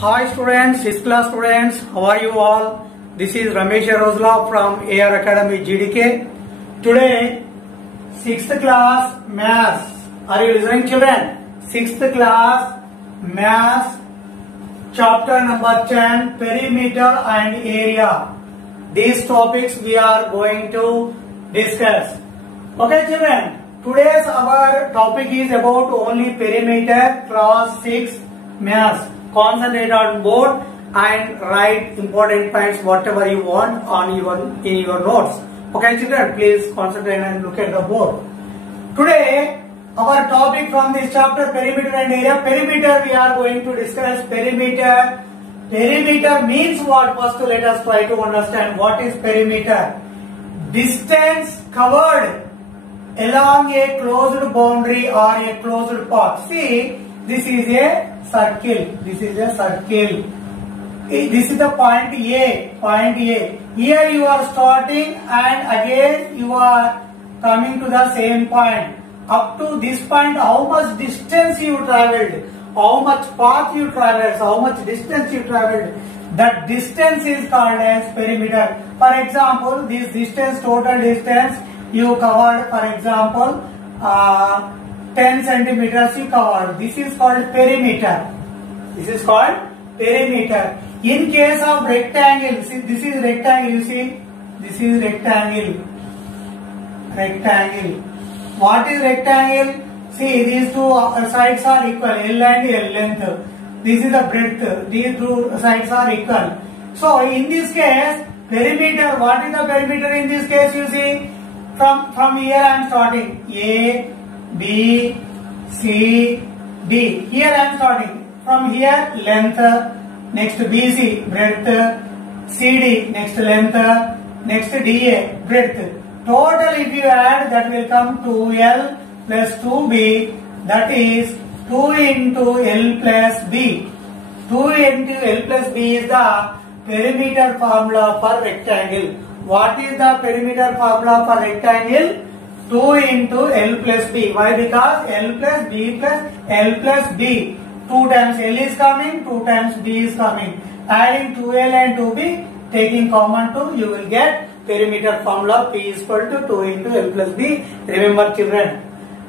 Hi students, 6th class students, how are you all? This is Ramesh Rosla from AR Academy GDK. Today, 6th class Maths. Are you listening children? 6th class Maths, chapter number 10, Perimeter and Area. These topics we are going to discuss. Okay children, today's our topic is about only perimeter, class 6 Maths. Concentrate on board and write important points whatever you want on in your notes. Okay children, please concentrate and look at the board. Today our topic from this chapter, perimeter and area. Perimeter we are going to discuss perimeter. Perimeter means what? First let us try to understand what is perimeter. Distance covered along a closed boundary or a closed path. See, this is a circle. This is a circle. This is the point A. Point A. Here you are starting and again you are coming to the same point. Up to this point, how much distance you traveled, how much path you traveled, how much distance you traveled. That distance is called as perimeter. For example, this distance, total distance you covered, for example, 10 centimeters you covered. This is called perimeter. This is called perimeter. In case of rectangle, see this is rectangle, you see, this is rectangle. Rectangle. What is rectangle? See, these two sides are equal, L and L length. This is the breadth. These two sides are equal. So, in this case, perimeter, what is the perimeter in this case? You see, from here I am starting. A, B, C, D. Here I am starting. From here, length, next BC, breadth, CD, next length, next DA, breadth. Total if you add, that will come 2L plus 2B, that is 2 into L plus B. 2 into L plus B is the perimeter formula for rectangle. What is the perimeter formula for rectangle? 2 into L plus B. Why? Because L plus B plus L plus B. 2 times L is coming, 2 times B is coming. Adding 2L and 2B, taking common 2, you will get perimeter formula P is equal to 2 into L plus B. Remember children.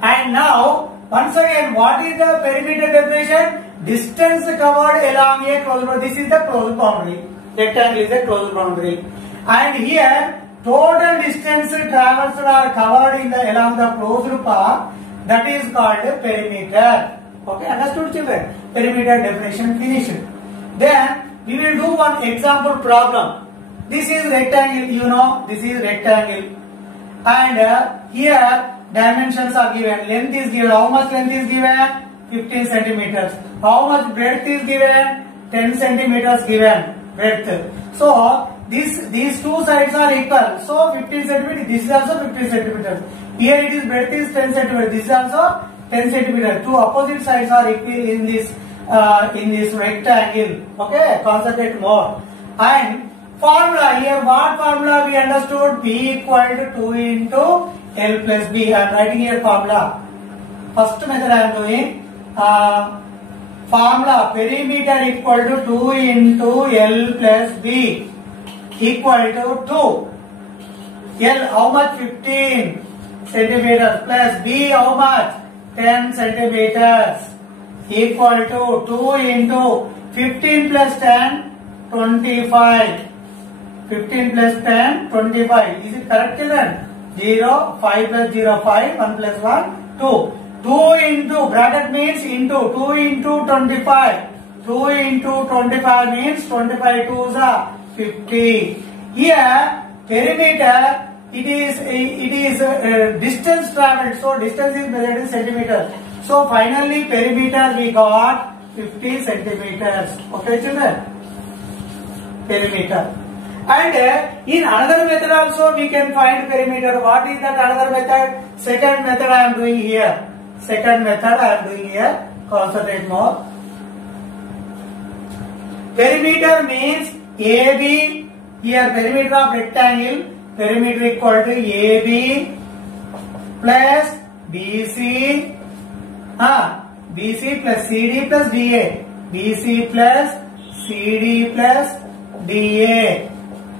And now, once again, what is the perimeter definition? Distance covered along a closed boundary. This is the closed boundary. Rectangle is a closed boundary. And here, total distance traversed or covered along the closed path, that is called a perimeter. Okay, understood children? Perimeter definition finished. Then, we will do one example problem. This is rectangle, you know, this is rectangle. And here, dimensions are given. Length is given. How much length is given? 15 centimeters. How much breadth is given? 10 centimeters given. Breadth. So, these two sides are equal. So, 15 centimeters. This is also 15 centimeters. Here it is breadth is 10 centimeters. This is also 10 centimeters. Two opposite sides are equal in this rectangle. Okay, concentrate more. And formula here, what formula we understood? P equal to 2 into L plus B. I am writing here formula. First method I am doing. Formula perimeter equal to 2 into L plus B equal to 2. L how much? 15 centimeters plus B how much? 10 centimeters equal to 2 into 15 plus 10, 25. 15 plus 10, 25. Is it correct children? 0, 5 plus 0, 5, 1 plus 1, 2. 2 into, bracket means into, 2 into 25. 2 into 25 means 25 2s are 50. Here, perimeter, it is distance traveled. So, distance is measured in centimeters. So, finally, perimeter we got 50 centimeters. Okay children? Perimeter. And in another method also we can find perimeter. What is that another method? Second method I am doing here. Second method I am doing here. Concentrate more. Perimeter means AB. Here perimeter of rectangle. Perimeter equal to AB plus BC. BC plus CD plus DA. BC plus CD plus DA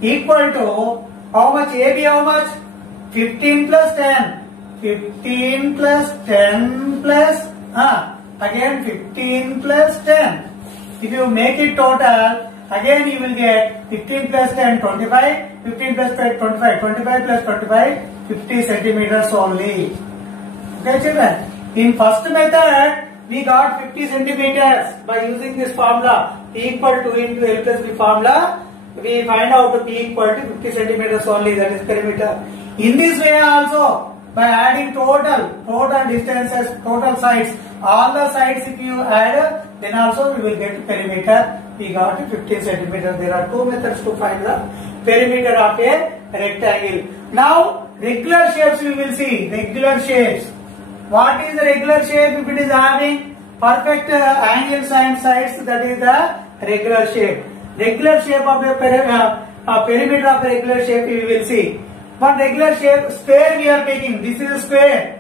equal to how much? AB how much? 15 plus 10. 15 plus 10 plus again 15 plus 10. If you make it total, again you will get 15 plus 10, 25, 15 plus 10, 25, 25 plus 25, 50 centimeters only. Okay children, in first method we got 50 centimeters by using this formula P equal to into L plus B formula. We find out P equal to 50 centimeters only, that is perimeter. In this way also, by adding total distances, total sides, all the sides if you add, then also we will get perimeter. We got 15 centimeters. There are two methods to find the perimeter of a rectangle. Now regular shapes we will see. Regular shapes. What is the regular shape? If it is having perfect angles and sides, that is the regular shape. Regular shape of a perimeter of a regular shape we will see. One regular shape, square we are taking. This is a square.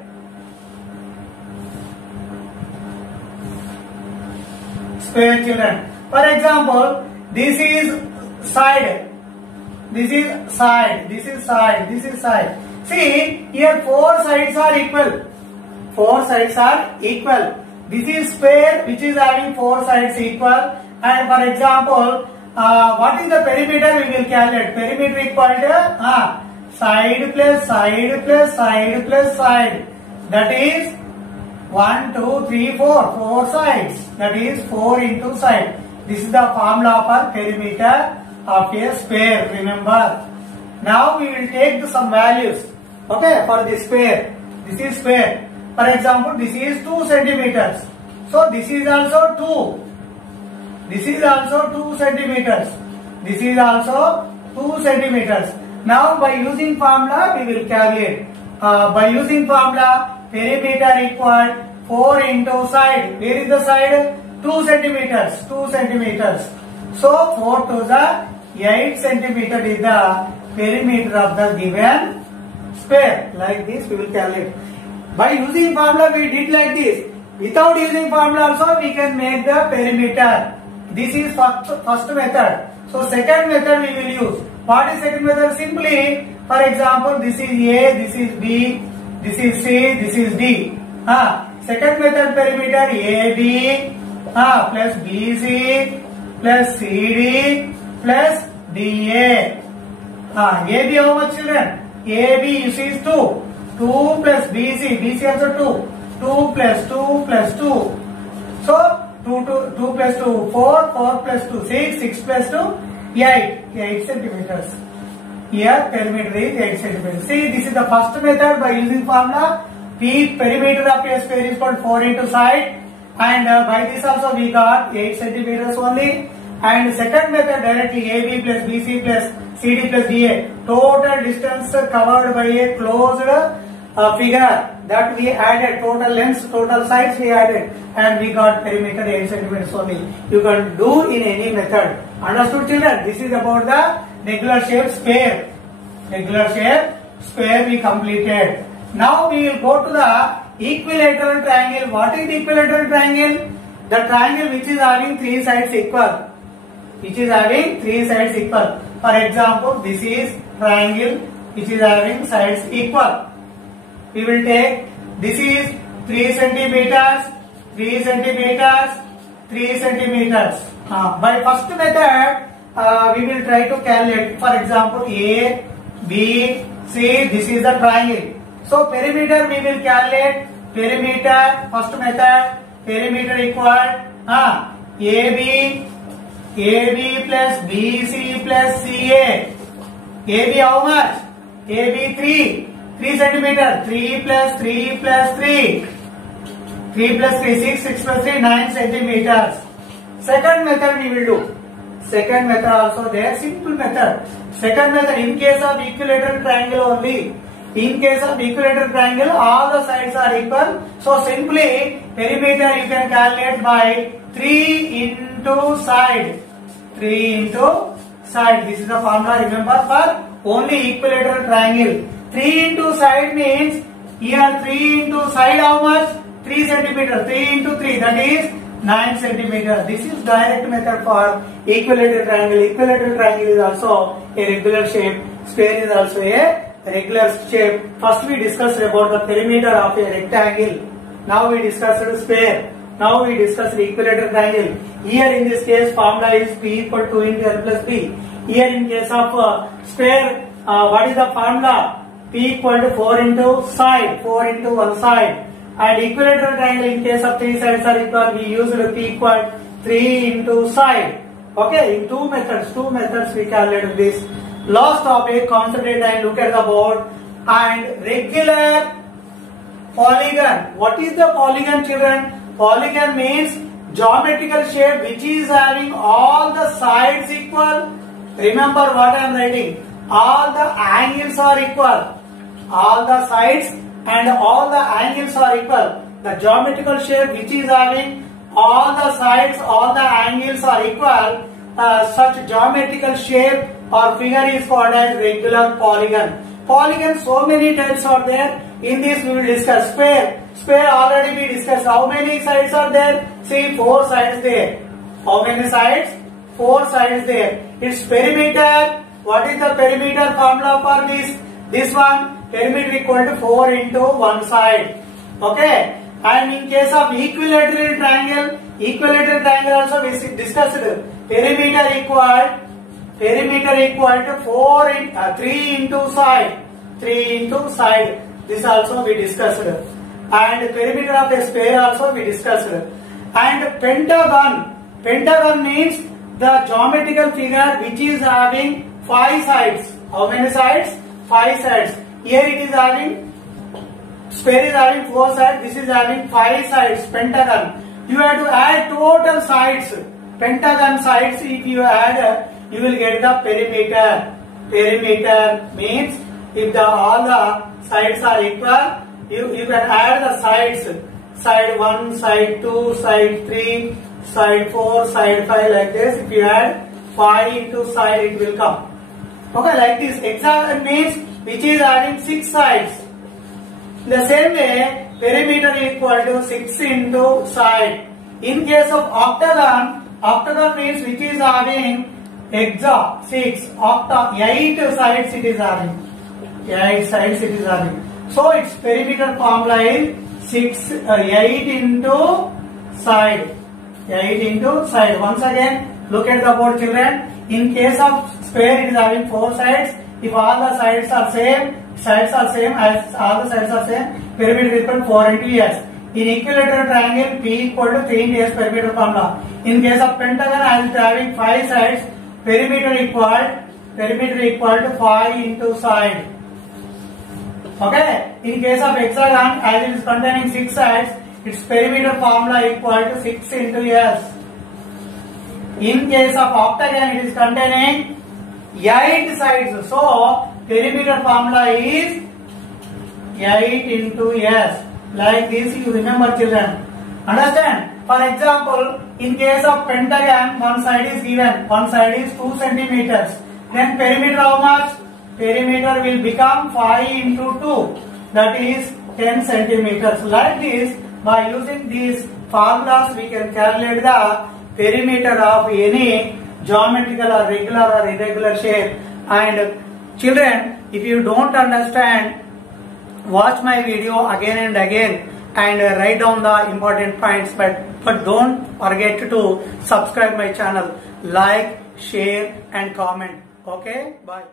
Square children. For example, this is side. This is side. This is side. This is side. See, here four sides are equal. Four sides are equal. This is square which is having four sides equal. And for example, what is the perimeter we will calculate? Perimeter equal to side plus side plus side plus side. That is 1, 2, 3, 4. 4 sides. That is 4 into side. This is the formula for perimeter of a square. Remember. Now we will take some values. Okay, for this square. This is square. For example, this is 2 centimeters. So this is also 2. This is also 2 centimeters. This is also 2 centimeters. Now by using formula we will calculate. By using formula, perimeter equal 4 into side. Where is the side? 2 centimeters. 2 centimeters. So 4 to the 8 centimeter is the perimeter of the given square. Like this we will calculate. By using formula we did like this. Without using formula also we can make the perimeter. This is first method. So second method we will use. What is second method? Simply, for example, this is A, this is B, this is C, this is D. Second method perimeter AB plus BC plus CD plus DA. AB how much children? AB you see is 2. 2 plus BC, BC also 2. 2 plus 2 plus 2. So 2 plus 2, 4, 4 plus 2, 6, 6 plus 2, 8 centimeters. Here perimeter is 8 centimeters. See, this is the first method by using formula. P perimeter of a square is called 4 into side, and by this also we got 8 centimeters only. And second method directly AB plus BC plus CD plus DA, total distance covered by a closed figure that we added, total lengths, total sides we added, and we got perimeter 8 centimeters only. You can do in any method. Understood children? This is about the regular shape square. Regular shape square we completed. Now we will go to the equilateral triangle. What is the equilateral triangle? The triangle which is having 3 sides equal. Which is having 3 sides equal. For example, this is triangle which is having sides equal. We will take, this is 3 centimeters, 3 centimeters, 3 centimeters. By first method, we will try to calculate. For example, A, B, C, this is the triangle. So perimeter we will calculate. Perimeter, first method, perimeter equal AB plus BC plus CA. AB how much? AB 3 centimeter. 3 plus 3 plus 3. 3 plus 3, 6, 6 plus 3, 9 centimeters. Second method we will do. Second method also there, simple method. Second method, in case of equilateral triangle only. In case of equilateral triangle, all the sides are equal. So simply, perimeter you can calculate by 3 into side. 3 into side. This is the formula, remember, for only equilateral triangle. 3 into side means, here 3 into side how much? 3 centimeter. 3 into 3, that is 9 centimeter. This is direct method for equilateral triangle. Equilateral triangle is also a regular shape. Sphere is also a regular shape. First we discussed about the perimeter of a rectangle. Now we discussed sphere. Now we discussed equilateral triangle. Here in this case formula is P equal to into L plus B. Here in case of sphere, what is the formula? P equal to 4 into side, 4 into one side. And equilateral triangle, in case of three sides are equal, we used P equal 3 into side. Okay, in two methods we calculate this. Last topic, concentrate and look at the board. And regular polygon. What is the polygon, children? Polygon means geometrical shape which is having all the sides equal. Remember what I am writing. All the angles are equal. All the sides and all the angles are equal. The geometrical shape which is having all the sides, all the angles are equal. Such geometrical shape or figure is called as regular polygon. Polygon, so many types are there. In this we will discuss sphere. Sphere already we discussed. How many sides are there? See, 4 sides there. How many sides? 4 sides there. Its perimeter. What is the perimeter formula for this? This one, perimeter equal to 4 into one side. Okay. And in case of equilateral triangle also we discussed. Perimeter equal to 3 into side. 3 into side. This also we discussed. And perimeter of a sphere also we discussed. And pentagon. Pentagon means the geometrical figure which is having 5 sides. How many sides? 5 sides. Here it is having, sphere is having 4 sides. This is having 5 sides. Pentagon. You have to add total sides. Pentagon sides, if you add, you will get the perimeter. Perimeter means if all the sides are equal, you can add the sides. Side 1, side 2, side 3, side 4, side 5, like this. If you add 5 into side, it will come. Okay, like this. Hexagon means which is having 6 sides. In the same way, perimeter equal to 6 into side. In case of octagon, octagon means which is having 6, 8 sides it is having. 8 sides it is having. So its perimeter formula is 8 into side. 8 into side. Once again, look at the board, children. In case of sphere, it is having 4 sides. If all the sides are same, as all the sides are same, perimeter is equal to 4 into S. In equilateral triangle, P equal to 3 into S perimeter formula. In case of pentagon, as it is having 5 sides, perimeter equal to 5 into side. Okay. In case of hexagon, as it is containing 6 sides, its perimeter formula equal to 6 into S. In case of octagon, it is containing 8 sides. So, perimeter formula is 8 into S. Like this, you remember, children. Understand? For example, in case of pentagon, one side is given. One side is 2 centimeters. Then perimeter how much? Perimeter will become 5 into 2. That is 10 centimeters. Like this, by using these formulas, we can calculate the perimeter of any geometrical or regular or irregular shape. And children, if you don't understand, watch my video again and again and write down the important points, but don't forget to subscribe my channel, like, share and comment. Okay, bye.